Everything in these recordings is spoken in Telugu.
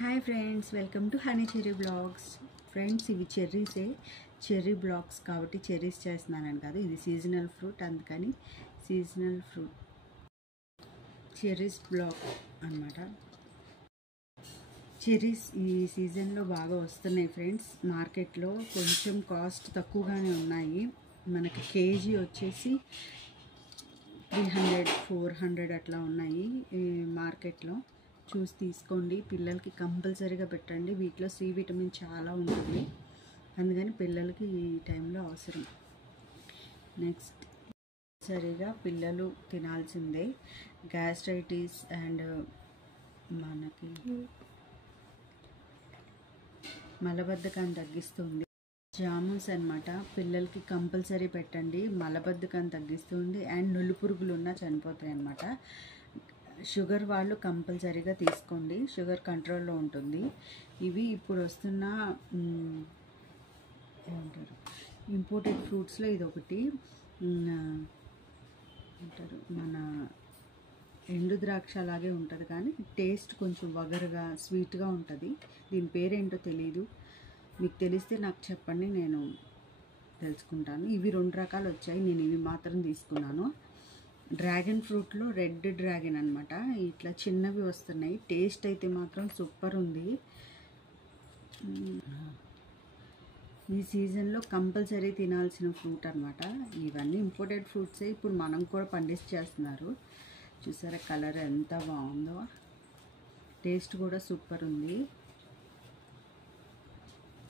Hi friends, welcome to honey cherry blogs. Friends, ఇవి చెర్రీసే, చెర్రీ బ్లాగ్స్ కాబట్టి చెర్రీస్ చేస్తున్నానని కాదు, ఇది సీజనల్ ఫ్రూట్, అందుకని సీజనల్ ఫ్రూట్ చెర్రీస్ బ్లాగ్ అన్నమాట. చెర్రీస్ ఈ సీజన్లో బాగా వస్తున్నాయి ఫ్రెండ్స్. మార్కెట్లో కొంచెం కాస్ట్ తక్కువగానే ఉన్నాయి. మనకి కేజీ వచ్చేసి 300, 400 అట్లా ఉన్నాయి ఈ మార్కెట్లో. చూసి తీసుకోండి. పిల్లలకి కంపల్సరీగా పెట్టండి. వీటిలో సి విటమిన్ చాలా ఉంటుంది, అందుకని పిల్లలకి ఈ టైంలో అవసరం. నెక్స్ట్, సరిగా పిల్లలు తినాల్సిందే. గ్యాస్ట్రైటిస్ అండ్ మనకి మలబద్ధకాన్ని తగ్గిస్తుంది. జామున్స్ అన్నమాట, పిల్లలకి కంపల్సరీ పెట్టండి. మలబద్ధకాన్ని తగ్గిస్తుంది అండ్ నులు పురుగులు ఉన్నా చనిపోతాయి అన్నమాట. షుగర్ వాళ్ళు కంపల్సరీగా తీసుకోండి, షుగర్ కంట్రోల్లో ఉంటుంది. ఇవి ఇప్పుడు వస్తున్న ఏమంటారు ఇంపోర్టెడ్ ఫ్రూట్స్లో ఇది ఒకటి. అంటారు మన ఎండు ద్రాక్ష అలాగే ఉంటుంది, కానీ టేస్ట్ కొంచెం వగరుగా స్వీట్గా ఉంటుంది. దీని పేరేంటో తెలీదు, మీకు తెలిస్తే నాకు చెప్పండి, నేను తెలుసుకుంటాను. ఇవి 2 రకాలు వచ్చాయి, నేను ఇవి మాత్రం తీసుకున్నాను. డ్రాగన్ ఫ్రూట్లో రెడ్ డ్రాగన్ అనమాట, ఇట్లా చిన్నవి వస్తున్నాయి. టేస్ట్ అయితే మాత్రం సూపర్ ఉంది. ఈ సీజన్లో కంపల్సరీ తినాల్సిన ఫ్రూట్ అనమాట. ఇవన్నీ ఇంపోర్టెడ్ ఫ్రూట్సే, ఇప్పుడు మనం కూడా పండించేస్తున్నారు. చూసారా కలర్ ఎంత బాగుందో, టేస్ట్ కూడా సూపర్ ఉంది.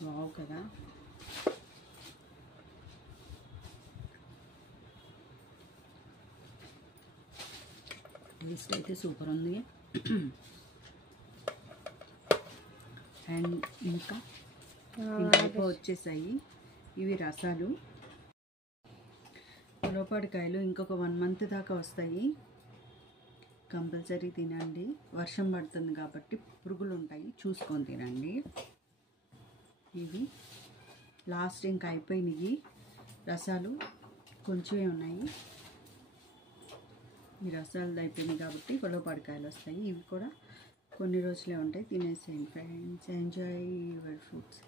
వావ్ కదా. టేస్ట్ అయితే సూపర్ ఉంది. అండ్ ఇంకా వచ్చేసాయి ఇవి రసాలు. లోపడికాయలు ఇంకొక 1 month దాకా వస్తాయి. కంపల్సరీ తినండి. వర్షం పడుతుంది కాబట్టి పురుగులు ఉంటాయి, చూసుకొని తినండి. ఇవి లాస్ట్ ఇంకా అయిపోయినాయి రసాలు, కొంచెమే ఉన్నాయి. ఈ రసాలు అయిపోయినాయి కాబట్టి పొలపాడికాయలు వస్తాయి. ఇవి కూడా కొన్ని రోజులే ఉంటాయి, తినేసేయండి ఫ్రెండ్స్. Enjoy your fruits.